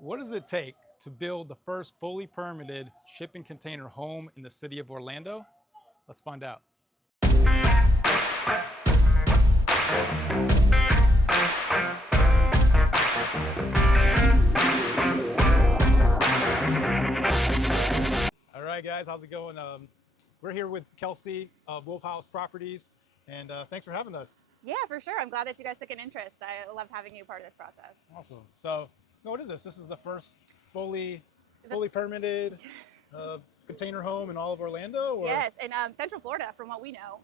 What does it take to build the first fully permitted shipping container home in the city of Orlando? Let's find out. All right, guys, how's it going? We're here with Kelsey of Wolf House Properties, and thanks for having us. Yeah, for sure. I'm glad that you guys took an interest. I love having you part of this process. Awesome. So, what is this? This is the first fully permitted container home in all of Orlando? Or? Yes, in Central Florida, from what we know,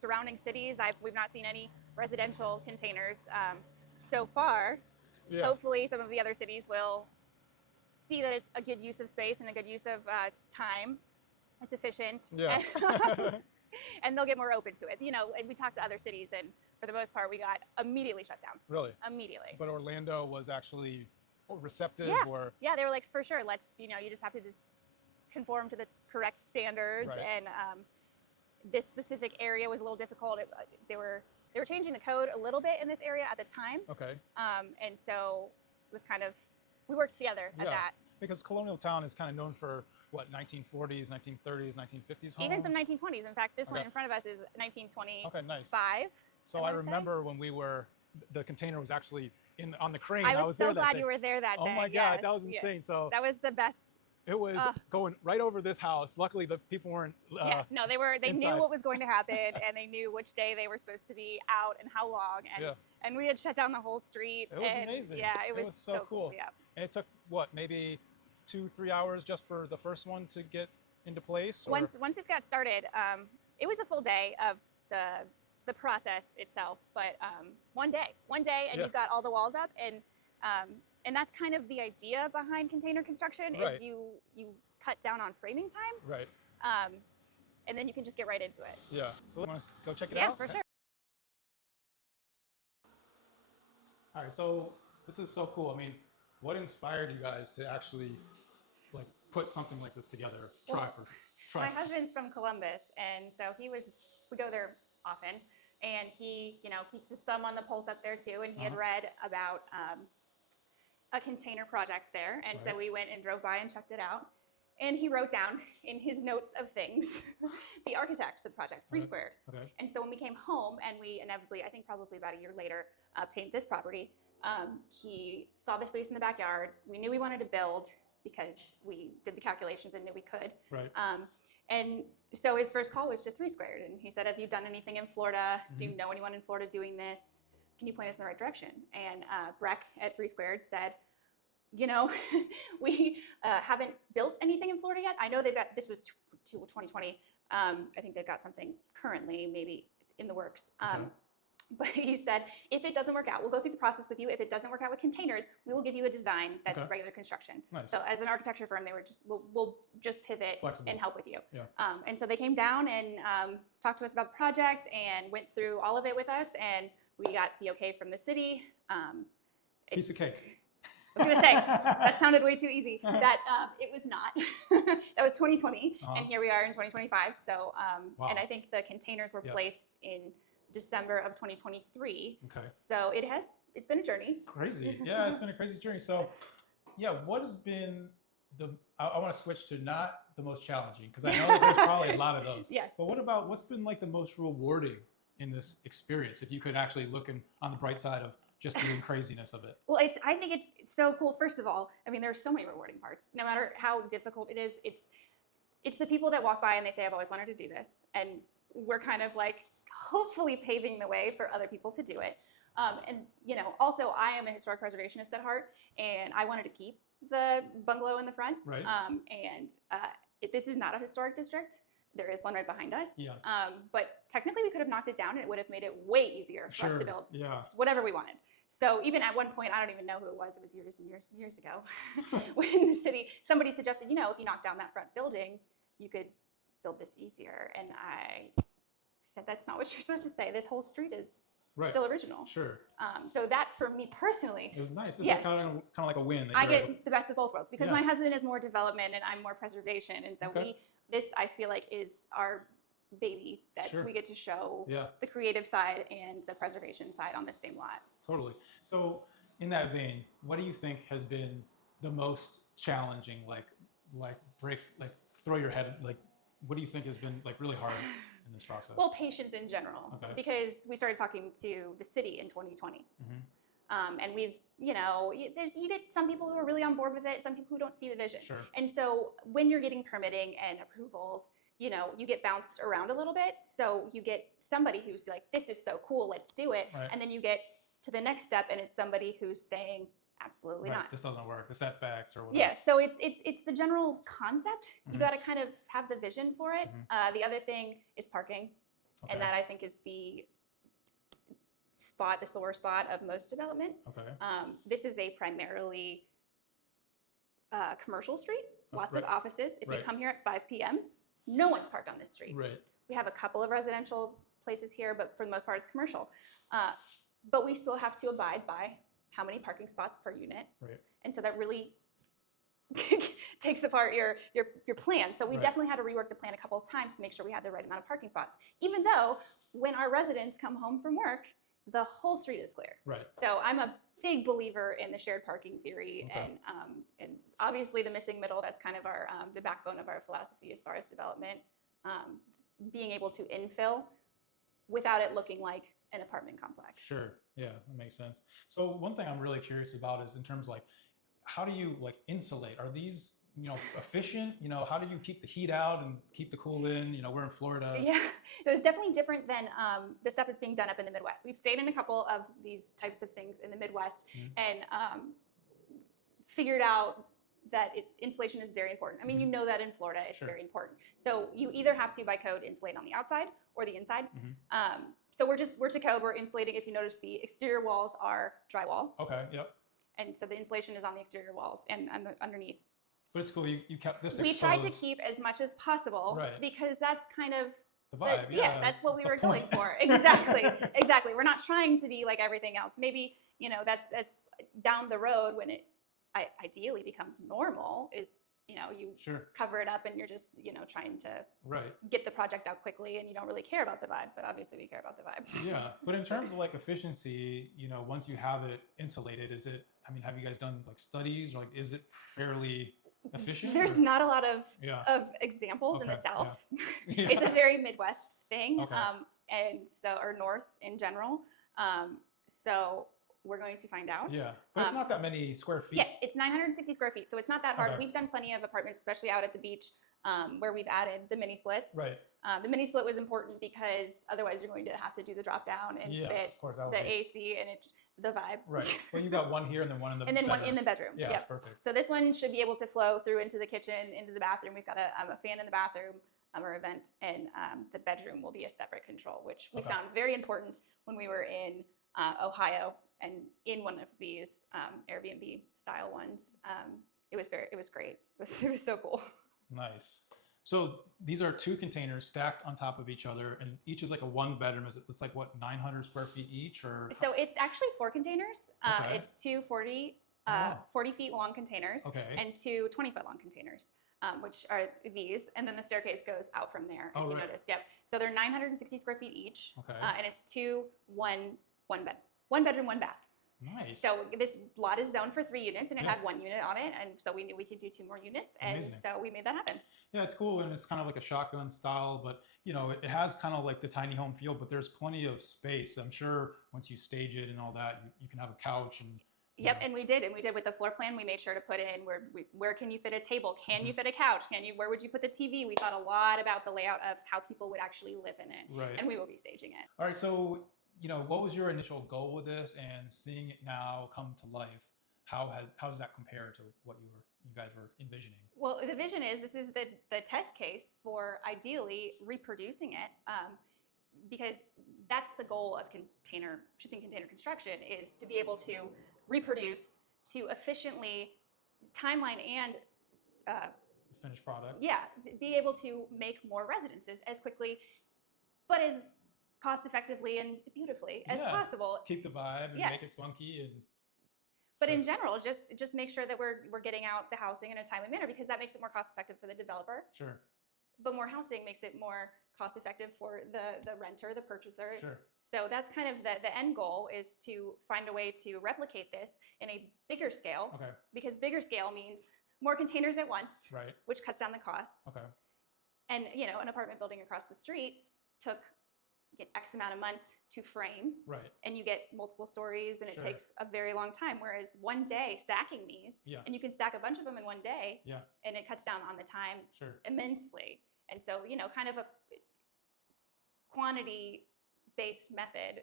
surrounding cities, we've not seen any residential containers so far. Yeah. Hopefully, some of the other cities will see that it's a good use of space and a good use of time. It's efficient. Yeah. And they'll get more open to it. You know, and we talked to other cities, and for the most part, we got immediately shut down. Really? Immediately. But Orlando was actually receptive, yeah. or? Yeah, they were like, for sure, you just have to just conform to the correct standards. Right. And this specific area was a little difficult. They were changing the code a little bit in this area at the time. Okay. And so it was kind of, we worked together at that. Because Colonial Town is kind of known for what, 1940s, 1930s, 1950s homes? Even some 1920s. In fact, this one in front of us is 1925. Okay, nice. So I remember when the container was actually on the crane. I was so glad you were there that day. Oh my God, that was insane. So that was the best. It was going right over this house. Luckily, the people weren't. Yes, no, they inside. knew what was going to happen, and they knew which day they were supposed to be out and how long. And we had shut down the whole street. It was amazing. Yeah, it was so cool. Yeah. And it took what, maybe 2-3 hours just for the first one to get into place? Or? Once it got started, it was a full day of the process itself, but one day, and you've got all the walls up, and that's kind of the idea behind container construction is you cut down on framing time. Right. And then you can just get right into it. Yeah. So you want to go check it out? Yeah, for sure. All right. So this is so cool. I mean, what inspired you guys to actually put something like this together? Try. My husband's from Columbus, and so we go there often, and he, keeps his thumb on the pulse up there too, and he had read about a container project there, and so we went and drove by and checked it out, and he wrote down in his notes of things the architect for the project, 3 Squared. Okay. And so when we came home, and we inevitably, I think probably about a year later, obtained this property, he saw the space in the backyard. We knew we wanted to build because we did the calculations and knew we could. Right. And so his first call was to 3 Squared, and he said, "Have you done anything in Florida? Do you know anyone in Florida doing this? Can you point us in the right direction?" And Breck at 3 Squared said, we haven't built anything in Florida yet. I know this was 2020. I think they've got something currently maybe in the works. But he said, if it doesn't work out, we'll go through the process with you. If it doesn't work out with containers, we will give you a design that's regular construction. Nice. So as an architecture firm, they were we'll just pivot Flexible. and help with you. Yeah. And so they came down and talked to us about the project and went through all of it with us. And we got the okay from the city. Piece of cake. I was going to say, that sounded way too easy. That it was not. That was 2020, and here we are in 2025. So, and I think the containers were placed in December of 2023. Okay. So it's been a journey. Crazy. Yeah, it's been a crazy journey. So, yeah, what has been I want to switch to not the most challenging, because I know that there's probably a lot of those. Yes. But what's been the most rewarding in this experience, if you could actually look on the bright side of just the craziness of it? Well, I think it's so cool. First of all, I mean, there's so many rewarding parts. No matter how difficult it is, it's the people that walk by and they say, "I've always wanted to do this," and we're kind of hopefully paving the way for other people to do it. And also I am a historic preservationist at heart, and I wanted to keep the bungalow in the front. Right. This is not a historic district. There is one right behind us. Yeah. But technically we could have knocked it down and it would have made it way easier for us to build whatever we wanted. So even at one point, I don't even know who it was years and years and years ago, when the city, somebody suggested, if you knock down that front building, you could build this easier. And I said, that's not what you're supposed to say. This whole street is still original. Sure. So that for me personally, it was nice. It's kind of like a win. I get the best of both worlds, because my husband is more development and I'm more preservation. And so this I feel like is our baby that we get to show the creative side and the preservation side on the same lot. Totally. So in that vein, what do you think has been the most challenging, throw your head, what do you think has been like really hard in this process? Well, patience in general, Okay. because we started talking to the city in 2020. And we've, you get some people who are really on board with it, some people who don't see the vision. Sure. And so when you're getting permitting and approvals, you get bounced around a little bit. So you get somebody who's like, this is so cool, let's do it. Right. And then you get to the next step and it's somebody who's saying, absolutely Right. not. This doesn't work, the setbacks or whatever. Yeah, so it's the general concept. You Mhm. got to kind of have the vision for it. The other thing is parking. Okay. And that I think is the sore spot of most development. Okay. This is a primarily commercial street, lots right. of offices. If Right. you come here at 5 p.m., no one's parked on this street. Right. We have a couple of residential places here, but for the most part, it's commercial. But we still have to abide by how many parking spots per unit. Right. And so that really takes apart your plan. So we Right. definitely had to rework the plan a couple of times to make sure we had the right amount of parking spots, even though when our residents come home from work, the whole street is clear. Right. So I'm a big believer in the shared parking theory, Okay. and obviously the missing middle. That's kind of our the backbone of our philosophy as far as development. Being able to infill without it looking like an apartment complex. Sure. Yeah, that makes sense. So one thing I'm really curious about is in terms of how do you insulate? Are these efficient? How do you keep the heat out and keep the cool in? We're in Florida. Yeah, so it's definitely different than the stuff that's being done up in the Midwest. We've stayed in a couple of these types of things in the Midwest and figured out that insulation is very important. I mean, you know that in Florida, it's Sure. very important. So you either have to, by code, insulate on the outside or the inside. Mhm. So we're to code, we're insulating. If you notice, the exterior walls are drywall. Okay. Yep. And so the insulation is on the exterior walls and underneath. But it's cool. You kept this We exposed. tried to keep as much as possible Right. because that's kind of the vibe. Yeah. that's what we the were going point. for. Exactly. We're not trying to be like everything else. Maybe, that's down the road when it ideally becomes normal is, you Sure. cover it up and you're just, trying to Right. get the project out quickly and you don't really care about the vibe, but obviously we care about the vibe. Yeah. But in terms of efficiency, once you have it insulated, have you guys done studies or is it fairly efficient? There's or- not a lot of Yeah. examples in the Okay, South. Yeah. It's a very Midwest thing, Okay. or North in general. So we're going to find out. Yeah. But it's not that many square feet. Yes, it's 960 square feet, so it's not that hard. Okay. We've done plenty of apartments, especially out at the beach, where we've added the mini splits. Right. The mini split was important because otherwise you're going to have to do the drop down and Yeah. fit Of course. That would the be- AC and the vibe. Right. Well, you got one here and then one in the And then one bedroom. in the bedroom. Yeah, Yep. that's perfect. So this one should be able to flow through into the kitchen, into the bathroom. We've got a fan in the bathroom, or vent, and the bedroom will be a separate control, which we Okay. found very important when we were in Ohio and in one of these Airbnb style ones. It was great. It was so cool. Nice. So these are two containers stacked on top of each other, and each is a one bedroom. It's 900 square feet each, or? So it's actually 4 containers. Okay. It's two 40 feet long containers Okay. and two 20-foot long containers, which are these. And then the staircase goes out from there, if Oh, you right. notice. Yep. So they're 960 square feet each. Okay. And it's one bedroom, one bath. Nice. So this lot is zoned for 3 units, and it Yeah. had 1 unit on it, and so we knew we could do 2 more units, and Amazing. so we made that happen. Yeah, it's cool, and it's kind of like a shotgun style, but it has kind of the tiny home feel, but there's plenty of space. I'm sure once you stage it and all that, you can have a couch and. Yep, and we did with the floor plan. We made sure to put in where can you fit a table? Can you fit a couch? Where would you put the TV? We thought a lot about the layout of how people would actually live in it, Right. and we will be staging it. All right, so what was your initial goal with this, and seeing it now come to life? How does that compare to what you guys were envisioning? Well, the vision is this is the test case for ideally reproducing it, because that's the goal of shipping container construction, is to be able to reproduce, to efficiently timeline and Finished product. be able to make more residences as quickly, but as cost effectively and beautifully as Yeah. possible. Keep the vibe and Yes. make it funky and. But in Sure. general, just make sure that we're getting out the housing in a timely manner, because that makes it more cost effective for the developer. Sure. but more housing makes it more cost effective for the renter, the purchaser. Sure. So that's kind of the end goal, is to find a way to replicate this in a bigger scale. Okay. Because bigger scale means more containers at once, Right. which cuts down the costs. Okay. And an apartment building across the street took X amount of months to frame, Right. and you get multiple stories, and it Sure. takes a very long time. Whereas one day stacking these, Yeah. and you can stack a bunch of them in one day, Yeah. and it cuts down on the time Sure. immensely. And so, kind of a quantity-based method.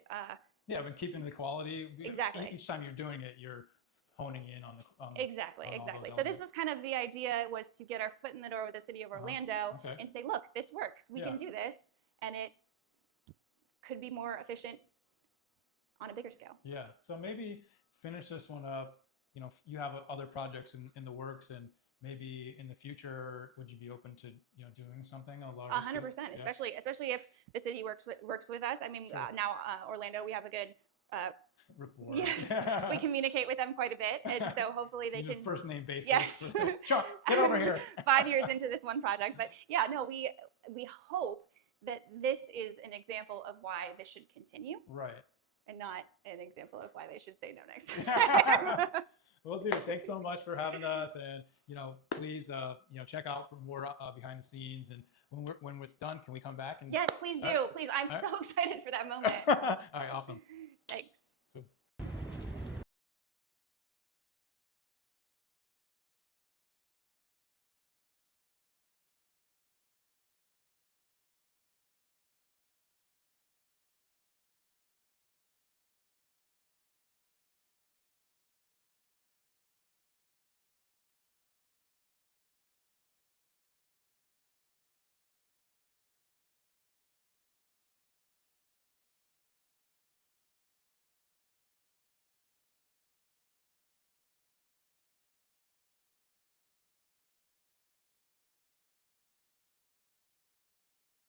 Yeah, but keeping the quality. Exactly. Each time you're doing it, you're honing in on the Exactly, on all exactly. those So this elements. was kind of the idea, was to get our foot in the door with the city of Orlando Okay. and say, look, this works. We Yeah. can do this, and it could be more efficient on a bigger scale. Yeah. So maybe finish this one up. You have other projects in the works, and maybe in the future, would you be open to doing something on a larger scale? 100%, Yeah. especially if the city works with us. I mean, Sure. now Orlando, we have a good Rapport. yes, Yeah. we communicate with them quite a bit, and so hopefully they Use a can. first name basis. Yes. Chuck, get over here. 5 years into this one project, but yeah, no, we hope that this is an example of why this should continue, Right. and not an example of why they should say no next time. Well, dude, thanks so much for having us, and please, check out for more behind the scenes, and when it's done, can we come back and? Yes, please do. Please, I'm so excited for that moment. All right, awesome. Thanks.